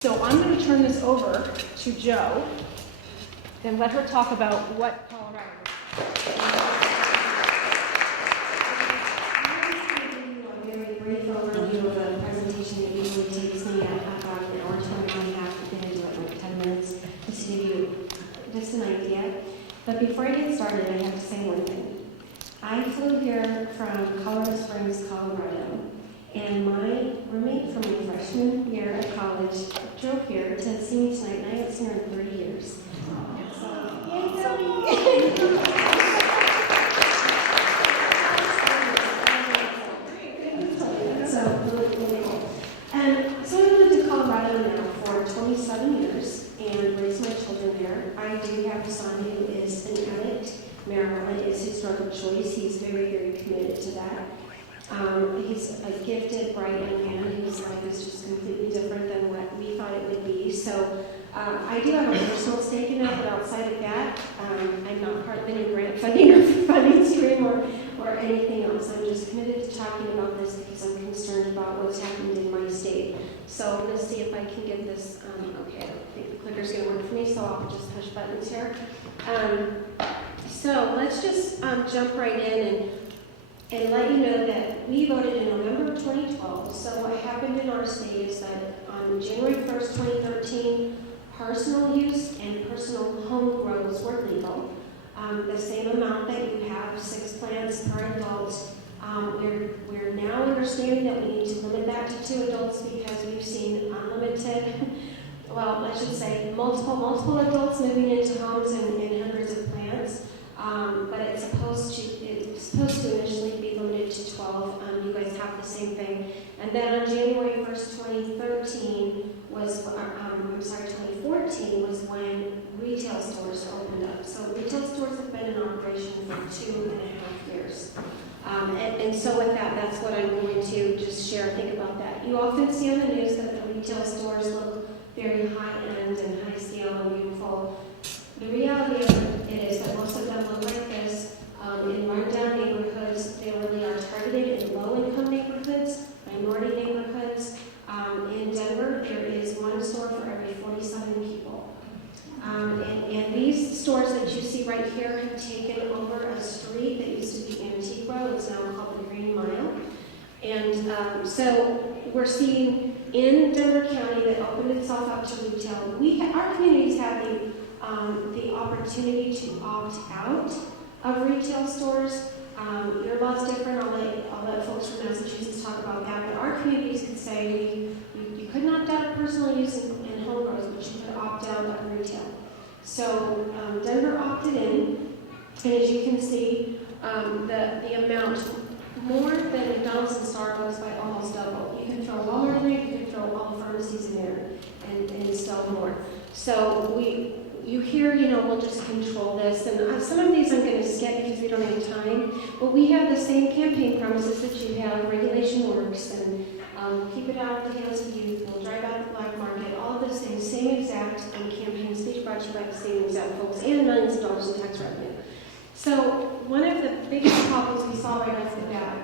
So I'm going to turn this over to Jo and let her talk about what Colorado is. I'm going to give you a very brief overview of a presentation that usually takes me about an hour, 20 and a half. I'm going to do it in like 10 minutes just to give you just an idea. But before I get started, I have to say one thing. I flew here from Colorado Springs, Colorado, and my roommate from my freshman year at college drove here to see me tonight, and I haven't seen her in 30 years. So, yay, Zoe! So, really cool. So I lived in Colorado now for 27 years and raised my children there. I do have a son who is an addict. Marijuanna is his drug of choice. He's very, very committed to that. He's a gifted, bright young man whose life is just completely different than what we thought it would be. So I do have a personal stake in that, but outside of that, I'm not part of any grant funding or funding stream or anything else. I'm just committed to talking about this because I'm concerned about what's happened in my state. So I'm going to see if I can get this. Okay, I don't think the clicker's going to work for me, so I'll just push buttons here. So let's just jump right in and let you know that we voted in November of 2012. So what happened in our state is that on January 1st, 2013, personal use and personal home grows were legal. The same amount that you have, 6 plants per adult. We're now understanding that we need to limit that to 2 adults because we've seen unlimited, well, I should say multiple adults moving into homes and hundreds of plants. But it's supposed to initially be limited to 12. You guys have the same thing. And then on January 1st, 2013 was, 2014 was when retail stores opened up. So retail stores have been in operation for 2.5 years. And so with that, that's what I'm going to just share. Think about that. You often see on the news that the retail stores look very high-end and high-scale and beautiful. The reality of it is that most of them look like this in rundown neighborhoods. They really are targeted in low-income neighborhoods, minority neighborhoods. In Denver, there is 1 store for every 47 people. And these stores that you see right here have taken over a street that used to be Antiqua. It's now called the Green Mile. And so we're seeing in Denver County that opened itself up to retail. Our communities have the opportunity to opt out of retail stores. Your law's different. I'll let folks from Massachusetts talk about that. But our communities could say you couldn't opt out of personal use and home grows, but you could opt out of retail. So Denver opted in, and as you can see, the amount more than McDonald's and Starbucks by almost double. You can throw Walmart in there, you can throw all the pharmacies in there, and still more. So you hear, we'll just control this, and some of these I'm going to skip because we don't have time, but we have the same campaign promises that you have. Regulation works, and keep it out of the hands of youth, we'll drive out the black market, all of those things, same exact campaign speech brought to you by the same exact folks, and millions of dollars in tax revenue. So one of the biggest problems we saw right off the bat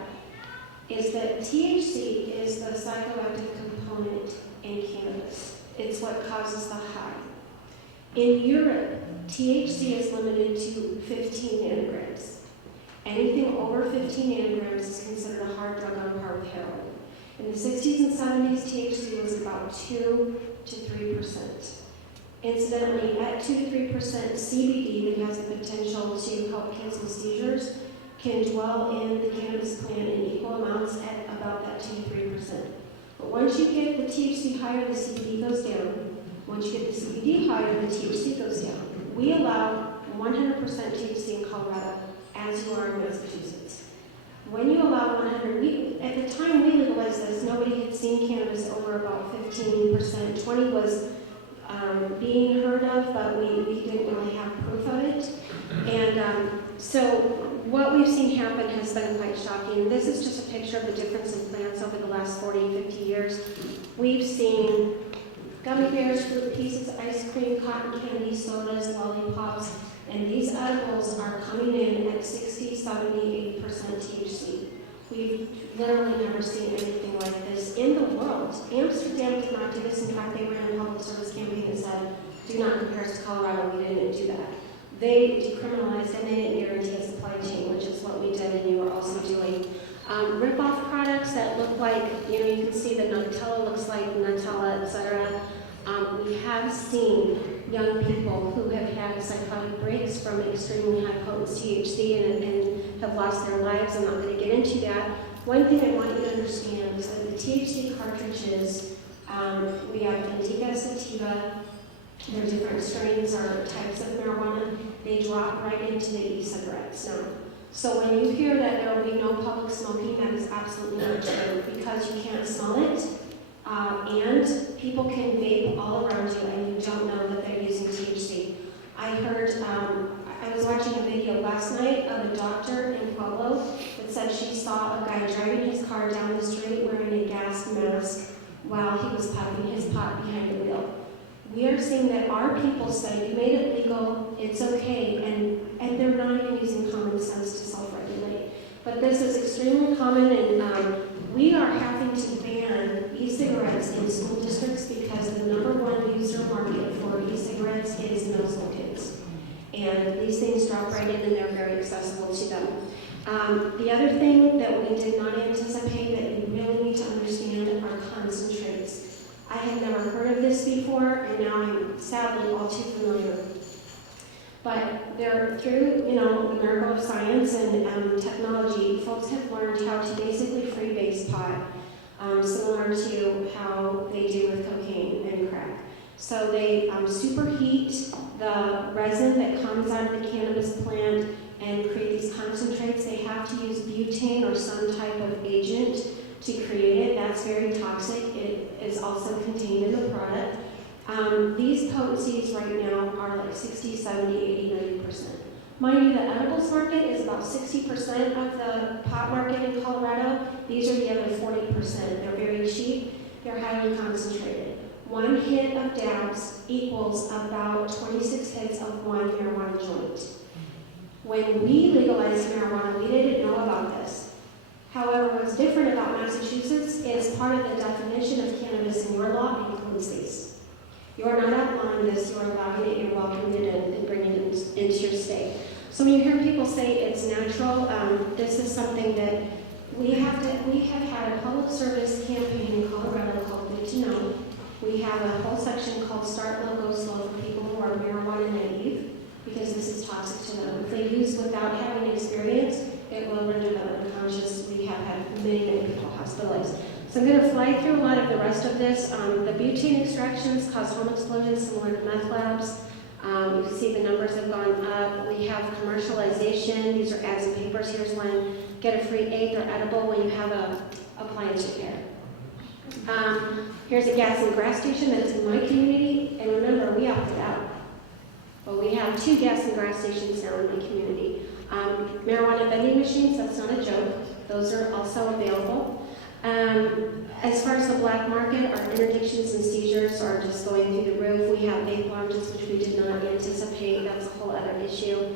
is that THC is the psychoactive component in cannabis. It's what causes the high. In Europe, THC is limited to 15 nanograms. Anything over 15 nanograms is considered a hard drug on par with heroin. In the 60s and 70s, THC was about 2 to 3%. Incidentally, at 2 to 3%, CBD, that has the potential to help kids with seizures, can dwell in the cannabis plant in equal amounts at about that 2 to 3%. But once you get the THC higher, the CBD goes down. Once you get the CBD higher, the THC goes down. We allow 100% THC in Colorado, as you are in Massachusetts. When you allow 100, at the time we legalized this, nobody had seen cannabis over about 15%. 20 was being heard of, but we didn't really have proof of it. And so what we've seen happen has been quite shocking. This is just a picture of the difference in plants over the last 40, 50 years. We've seen gummy bears, fruit pieces, ice cream, cotton candy, sodas, lollipops, and these edibles are coming in at 60, 70, 80% THC. We've literally never seen anything like this in the world. Amsterdam did not do this. In fact, they ran a public service campaign that said, do not compare us to Colorado. We didn't do that. They decriminalized and they didn't guarantee a supply chain, which is what we did and you were also doing. Rip-off products that look like, you can see the Nutella looks like Nutella, etc. We have seen young people who have had psychotic breaks from extremely high potency THC and have lost their lives. I'm not going to get into that. One thing I want you to understand is that the THC cartridges, we have Indica, Sativa, there are different strains or types of marijuana. They drop right into the e-cigarettes now. So when you hear that there will be no public smoking, that is absolutely not true because you can't smell it. And people can vape all around you and you don't know that they're using THC. I heard, I was watching a video last night of a doctor in Pueblo that said she saw a guy driving his car down the street wearing a gas mask while he was puffing his pot behind the wheel. We are seeing that our people say, you made it legal, it's okay, and they're not even using common sense to self-regulate. But this is extremely common, and we are having to ban e-cigarettes in school districts because the #1 user market for e-cigarettes is middle school kids. And these things drop right in and they're very accessible to them. The other thing that we did not anticipate that you really need to understand are concentrates. I had never heard of this before, and now I'm sadly all too familiar. But they're through, the miracle of science and technology, folks have learned how to basically freebase pot, similar to how they do with cocaine and crack. So they superheat the resin that comes out of the cannabis plant and create these concentrates. They have to use butane or some type of agent to create it. That's very toxic. It is also contained in the product. These potencies right now are like 60, 70, 80, 90%. Mind you, the edibles market is about 60% of the pot market in Colorado. These are the other 40%. They're very cheap. They're highly concentrated. One hit of dabs equals about 26 hits of one marijuana joint. When we legalized marijuana, we didn't know about this. However, what's different about Massachusetts is part of the definition of cannabis in your law includes these. You're not outlawing this, you're allowing it, you're welcoming it in and bringing it into your state. So when you hear people say it's natural, this is something that we have had a public service campaign in Colorado called Good to Know. We have a whole section called Start Low, Go Slow for people who are marijuana naive, because this is toxic to them. If they use without having experience, it will render them unconscious. We have had many people hospitalized. So I'm going to fly through a lot of the rest of this. The butane extractions cause home explosions similar to meth labs. You can see the numbers have gone up. We have commercialization. These are ads and papers. Here's one. Get a free 8. They're edible when you have a appliance repair. Here's a gas and grass station that's in my community. And remember, we opted out. But we have 2 gas and grass stations now in my community. Marijuana vending machines, that's not a joke. Those are also available. As far as the black market, our interdictions and seizures are just going through the roof. We have vape lounges, which we did not anticipate. That's a whole other issue.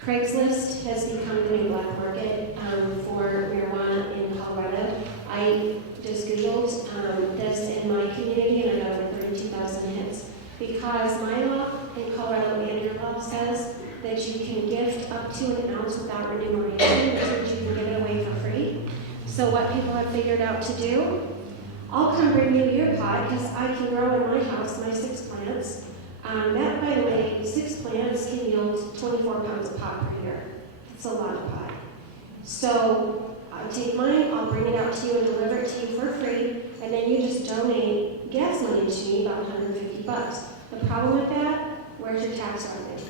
Craigslist has become the new black market for marijuana in Colorado. I just Googled this in my community and I got over 32,000 hits. Because my law in Colorado and your law says that you can gift up to an ounce without remuneration, which means you can give it away for free. So what people have figured out to do, I'll come bring you your pot because I can grow in my house my 6 plants. That, by the way, 6 plants can yield 24 pounds of pot per year. That's a lot of pot. So I take mine, I'll bring it out to you and deliver it to you for free, and then you just donate gas money to me, about $150. The problem with that, where's your tax revenue?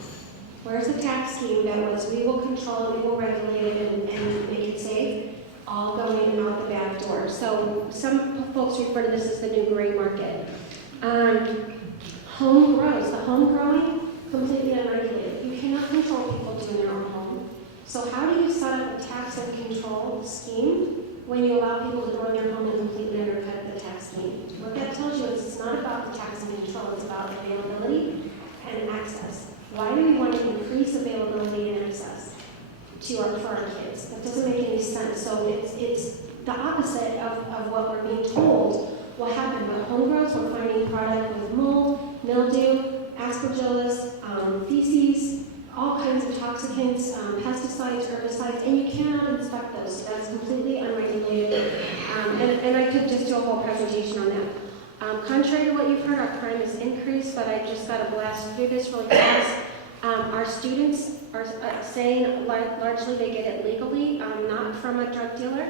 Where's the tax scheme that was, we will control it, we will regulate it, and make it safe? All going in and out the back door. So some folks refer to this as the new gray market. Home grows. The home growing, completely unregulated. You cannot control people doing their own home. So how do you set up a tax and control scheme when you allow people to grow in their home and completely undercut the tax scheme? What that tells you is it's not about the tax and control, it's about availability and access. Why do we want to increase availability and access? for our kids. That doesn't make any sense. So it's the opposite of what we're being told will happen. But homegrowers, we're finding product with mold, mildew, aspergillus, feces, all kinds of toxicants, pesticides, herbicides, and you cannot inspect those. So that's completely unregulated. And I could just do a whole presentation on that. Contrary to what you've heard, our crime has increased, but I just got to blast through this really fast. Our students are saying largely they get it legally, not from a drug dealer.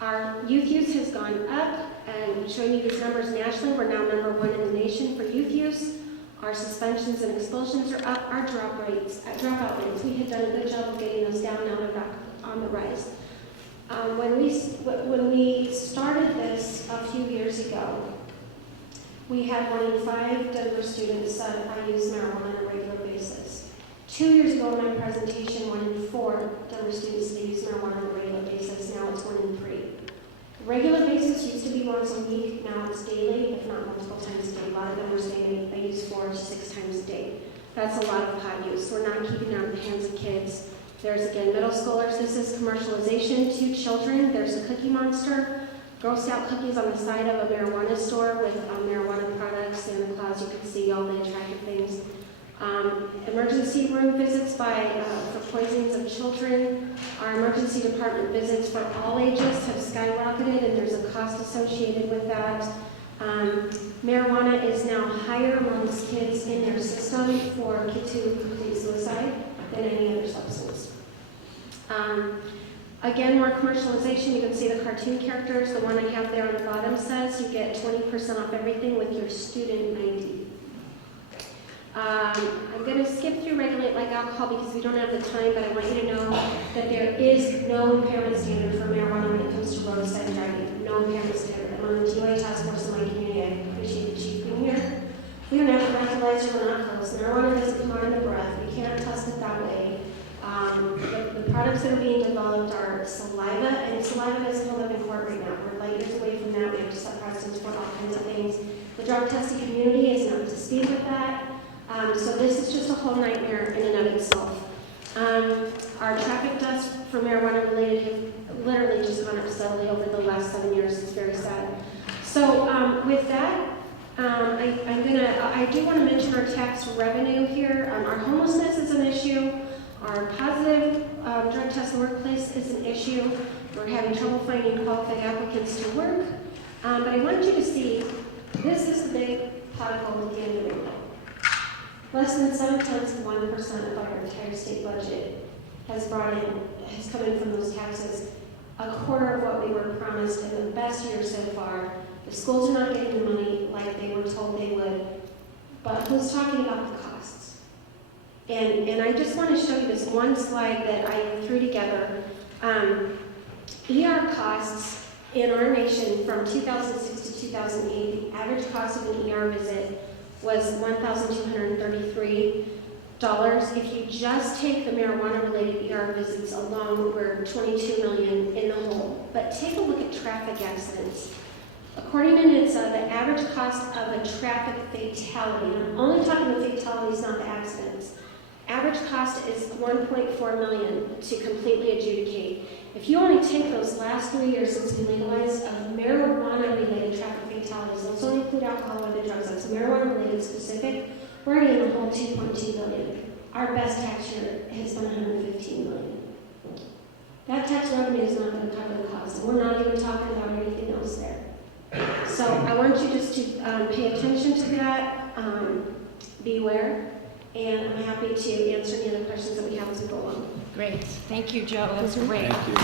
Our youth use has gone up, and showing you these numbers nationally, we're now #1 in the nation for youth use. Our suspensions and expulsions are up. Our dropout rates, we had done a good job of getting those down. Now they're back on the rise. When we started this a few years ago, we had 1 in 5 Denver students said, I use marijuana on a regular basis. 2 years ago in my presentation, 1 in 4 Denver students they use marijuana on a regular basis. Now it's 1 in 3. Regular basis used to be once a week. Now it's daily, if not multiple times a day. A lot of them are saying they use 4 to 6 times a day. That's a lot of pot use. We're not keeping it out of the hands of kids. There's, again, middle schoolers. This is commercialization. 2 children. There's a Cookie Monster. Girl Scout cookies on the side of a marijuana store with marijuana products. Santa Claus, you can see all the attractive things. Emergency room visits for poisonings of children. Our emergency department visits for all ages have skyrocketed, and there's a cost associated with that. Marijuana is now higher amongst kids in their system for kids who complete suicide than any other substance. Again, more commercialization. You can see the cartoon characters. The one I have there on the bottom says you get 20% off everything with your student ID. I'm going to skip through regulate like alcohol because we don't have the time, but I want you to know that there is no impairment standard for marijuana when it comes to roadside driving. No impairment standard. I'm on the DUI task force in my community. I appreciate the chief being here. We don't have to breathalyzer, we're not close. Marijuana doesn't come out in the breath. We can't test it that way. The products that are being developed are saliva, and saliva doesn't hold up in court right now. We're light years away from that. We have to set precedents for all kinds of things. The drug testing community is not up to speed with that. So this is just a whole nightmare in and of itself. Our traffic deaths for marijuana related have literally just gone up steadily over the last 7 years. It's very sad. So with that, I do want to mention our tax revenue here. Our homelessness is an issue. Our positive drug test in the workplace is an issue. We're having trouble finding qualified applicants to work. But I want you to see, this is the big pot of gold at the end of the rainbow. Less than 0.7% of our entire state budget has come in from those taxes. A quarter of what we were promised in the best year so far. The schools are not getting the money like they were told they would. But who's talking about the costs? And I just want to show you this one slide that I threw together. ER costs in our nation from 2006 to 2008, the average cost of an ER visit was $1,233. If you just take the marijuana-related ER visits alone, we're $22 million in the hole. But take a look at traffic accidents. According to NHTSA, the average cost of a traffic fatality, and I'm only talking the fatalities, not the accidents, average cost is $1.4 million to completely adjudicate. If you only take those last 3 years since we legalized of marijuana-related traffic fatalities, those don't include alcohol or other drugs, that's marijuana-related specific, we're already in the whole $2.2 billion. Our best tax year has been $115 million. That tax revenue is not going to cover the cost, and we're not even talking about anything else there. So I want you just to pay attention to that, beware, and I'm happy to answer any other questions that we have as we go along. Great. Thank you, Joe. That was great. Thank you.